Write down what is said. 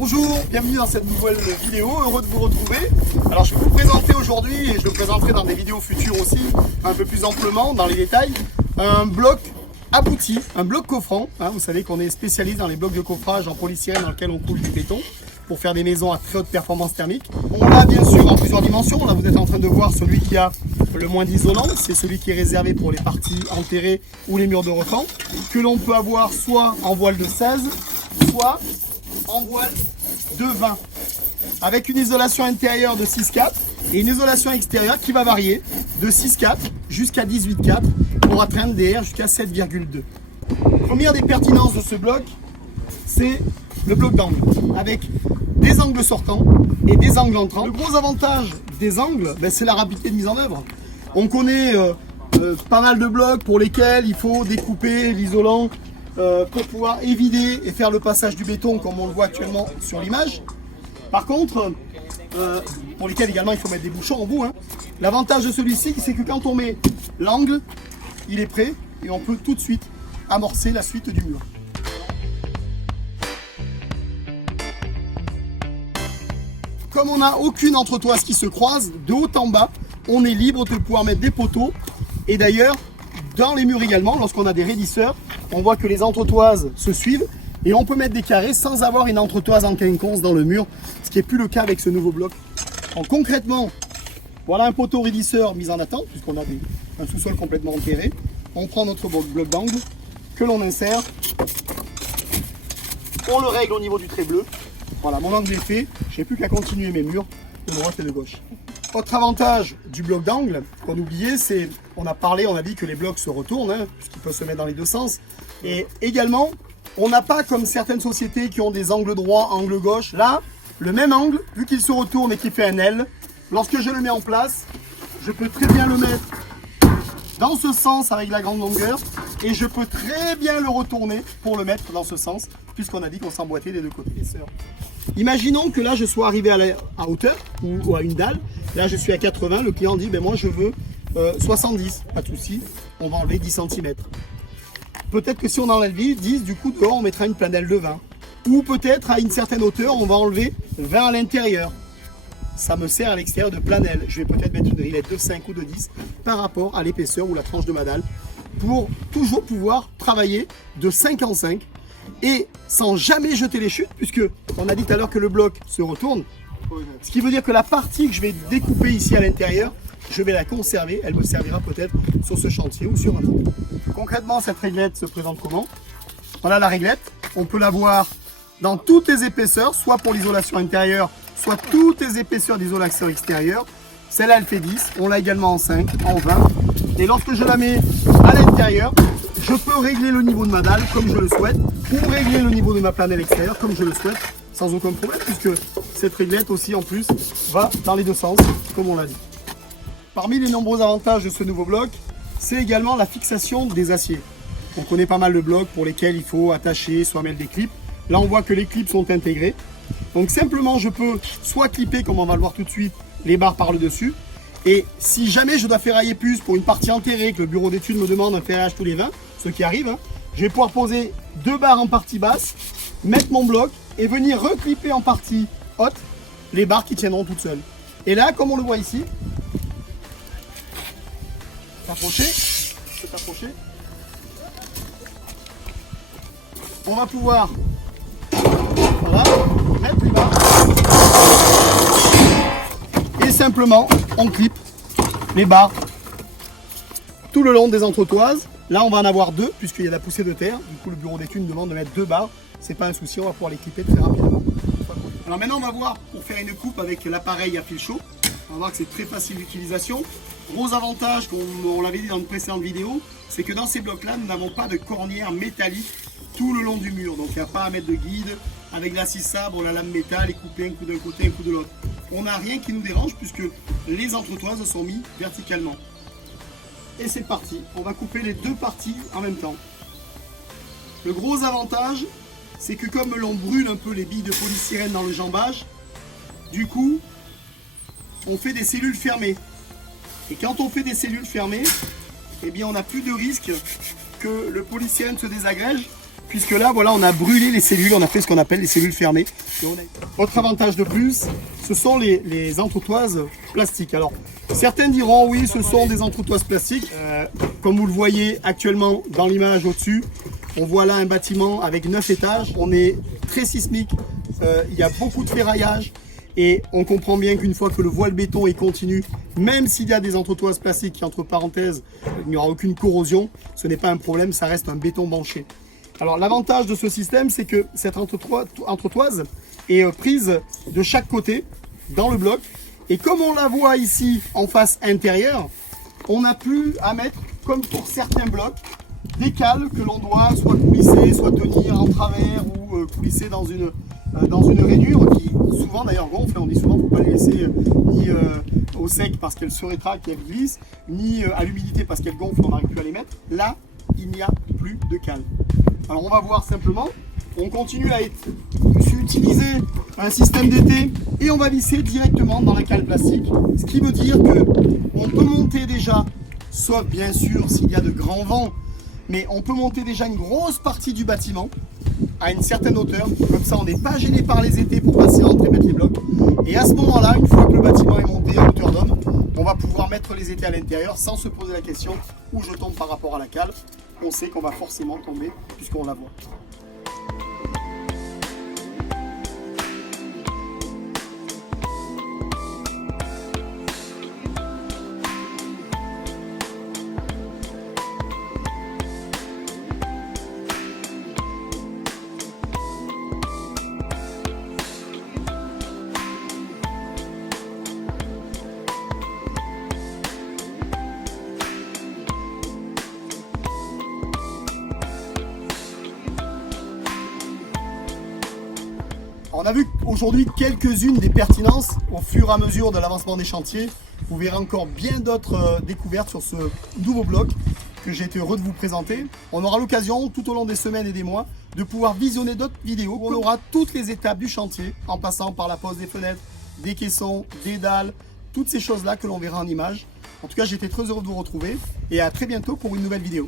Bonjour, bienvenue dans cette nouvelle vidéo, heureux de vous retrouver. Alors je vais vous présenter aujourd'hui, et je le présenterai dans des vidéos futures aussi, un peu plus amplement, dans les détails, un bloc abouti, un bloc coffrant. Vous savez qu'on est spécialiste dans les blocs de coffrage en polystyrène dans lesquels on coule du béton pour faire des maisons à très haute performance thermique. On l'a bien sûr en plusieurs dimensions. Là vous êtes en train de voir celui qui a le moins d'isolant, c'est celui qui est réservé pour les parties enterrées ou les murs de refend, que l'on peut avoir soit en voile de 16, soit en voile de 20, avec une isolation intérieure de 6,4 et une isolation extérieure qui va varier de 6,4 jusqu'à 18,4 pour atteindre des R jusqu'à 7,2. Première des pertinences de ce bloc, c'est le bloc d'angle, avec des angles sortants et des angles entrants. Le gros avantage des angles, c'est la rapidité de mise en œuvre. On connaît pas mal de blocs pour lesquels il faut découper l'isolant pour pouvoir évider et faire le passage du béton comme on le voit actuellement sur l'image. Par contre, pour lesquels également il faut mettre des bouchons en bout. L'avantage de celui-ci, c'est que quand on met l'angle, il est prêt et on peut tout de suite amorcer la suite du mur. Comme on n'a aucune entretoise qui se croise, de haut en bas, on est libre de pouvoir mettre des poteaux. Et d'ailleurs, dans les murs également, lorsqu'on a des raidisseurs, on voit que les entretoises se suivent et on peut mettre des carrés sans avoir une entretoise en quinconce dans le mur, ce qui n'est plus le cas avec ce nouveau bloc. Donc concrètement, voilà un poteau raidisseur mis en attente, puisqu'on a un sous-sol complètement enterré. On prend notre bloc d'angle que l'on insère, on le règle au niveau du trait bleu. Voilà, mon angle est fait, je n'ai plus qu'à continuer mes murs de droite et de gauche. Autre avantage du bloc d'angle qu'on oubliait, c'est, on a dit que les blocs se retournent, puisqu'ils peuvent se mettre dans les deux sens. Et également, on n'a pas comme certaines sociétés qui ont des angles droits, angles gauche. Là, le même angle, vu qu'il se retourne et qu'il fait un L, lorsque je le mets en place, je peux très bien le mettre dans ce sens avec la grande longueur et je peux très bien le retourner pour le mettre dans ce sens, puisqu'on a dit qu'on s'emboîtait des deux côtés. Imaginons que là je sois arrivé à hauteur ou à une dalle, là je suis à 80, le client dit moi je veux 70, pas de souci, on va enlever 10 cm. Peut-être que si on enlève 10, du coup dehors on mettra une planelle de 20. Ou peut-être à une certaine hauteur on va enlever 20 à l'intérieur. Ça me sert à l'extérieur de planelle. Je vais peut-être mettre une drillette de 5 ou de 10 par rapport à l'épaisseur ou la tranche de ma dalle pour toujours pouvoir travailler de 5 en 5 et sans jamais jeter les chutes, puisque on a dit tout à l'heure que le bloc se retourne. Ce qui veut dire que la partie que je vais découper ici à l'intérieur, je vais la conserver. Elle me servira peut-être sur ce chantier ou sur un autre. Concrètement, cette réglette se présente comment? Voilà la réglette. On peut la voir dans toutes les épaisseurs, soit pour l'isolation intérieure, soit toutes les épaisseurs d'isolation extérieure. Celle-là, elle fait 10. On l'a également en 5, en 20. Et lorsque je la mets à l'intérieur, je peux régler le niveau de ma dalle comme je le souhaite, ou régler le niveau de ma planelle extérieure comme je le souhaite, sans aucun problème, puisque cette réglette aussi, en plus, va dans les deux sens, comme on l'a dit. Parmi les nombreux avantages de ce nouveau bloc, c'est également la fixation des aciers. On connaît pas mal de blocs pour lesquels il faut attacher, soit mettre des clips. Là, on voit que les clips sont intégrés. Donc simplement, je peux soit clipper, comme on va le voir tout de suite, les barres par le dessus. Et si jamais je dois ferrailler plus pour une partie enterrée, que le bureau d'études me demande un ferraillage tous les 20, ce qui arrive, je vais pouvoir poser deux barres en partie basse, mettre mon bloc et venir reclipper en partie haute les barres qui tiendront toutes seules. Et là, comme on le voit ici, s'approcher, on va pouvoir mettre les barres et simplement on clip les barres tout le long des entretoises. Là on va en avoir deux puisqu'il y a la poussée de terre, du coup le bureau d'études nous demande de mettre deux barres, c'est pas un souci, on va pouvoir les clipper très rapidement. Alors maintenant on va voir pour faire une coupe avec l'appareil à fil chaud. On va voir que c'est très facile d'utilisation. Gros avantage, comme on l'avait dit dans une précédente vidéo, c'est que dans ces blocs-là, nous n'avons pas de cornière métallique tout le long du mur. Donc il n'y a pas à mettre de guide avec la scie sabre, la lame métal et couper un coup d'un côté, un coup de l'autre. On n'a rien qui nous dérange puisque les entretoises sont mises verticalement. Et c'est parti, on va couper les deux parties en même temps. Le gros avantage, c'est que comme l'on brûle un peu les billes de polystyrène dans le jambage, du coup, on fait des cellules fermées. Et quand on fait des cellules fermées, eh bien on n'a plus de risque que le polystyrène se désagrège puisque là, voilà, on a brûlé les cellules, on a fait ce qu'on appelle les cellules fermées. Autre avantage de plus, ce sont les entretoises plastiques. Alors, certains diront, oui, ce sont des entretoises plastiques. Comme vous le voyez actuellement dans l'image au-dessus, on voit là un bâtiment avec 9 étages. On est très sismique, il y a beaucoup de ferraillage. Et on comprend bien qu'une fois que le voile béton est continu, même s'il y a des entretoises plastiques qui, entre parenthèses, il n'y aura aucune corrosion, ce n'est pas un problème, ça reste un béton banché. Alors l'avantage de ce système, c'est que cette entretoise est prise de chaque côté dans le bloc. Et comme on la voit ici en face intérieure, on n'a plus à mettre, comme pour certains blocs, des cales que l'on doit soit coulisser, soit tenir en travers ou coulisser dans une rainure qui souvent d'ailleurs gonfle. On dit souvent qu'il ne faut pas les laisser ni au sec parce qu'elles se rétractent et elles glissent, ni à l'humidité parce qu'elles gonflent, on n'arrive plus à les mettre. Là, il n'y a plus de cale. Alors on va voir simplement, on continue à utiliser un système d'été et on va visser directement dans la cale plastique, ce qui veut dire qu'on peut monter déjà, sauf bien sûr s'il y a de grands vents, mais on peut monter déjà une grosse partie du bâtiment à une certaine hauteur, comme ça on n'est pas gêné par les étés pour passer entre et mettre les blocs. Et à ce moment-là, une fois que le bâtiment est monté à hauteur d'homme, on va pouvoir mettre les étés à l'intérieur sans se poser la question où je tombe par rapport à la cale. On sait qu'on va forcément tomber puisqu'on la voit. On a vu aujourd'hui quelques-unes des pertinences au fur et à mesure de l'avancement des chantiers. Vous verrez encore bien d'autres découvertes sur ce nouveau bloc que j'ai été heureux de vous présenter. On aura l'occasion tout au long des semaines et des mois de pouvoir visionner d'autres vidéos où on aura toutes les étapes du chantier en passant par la pose des fenêtres, des caissons, des dalles, toutes ces choses-là que l'on verra en images. En tout cas, j'ai été très heureux de vous retrouver et à très bientôt pour une nouvelle vidéo.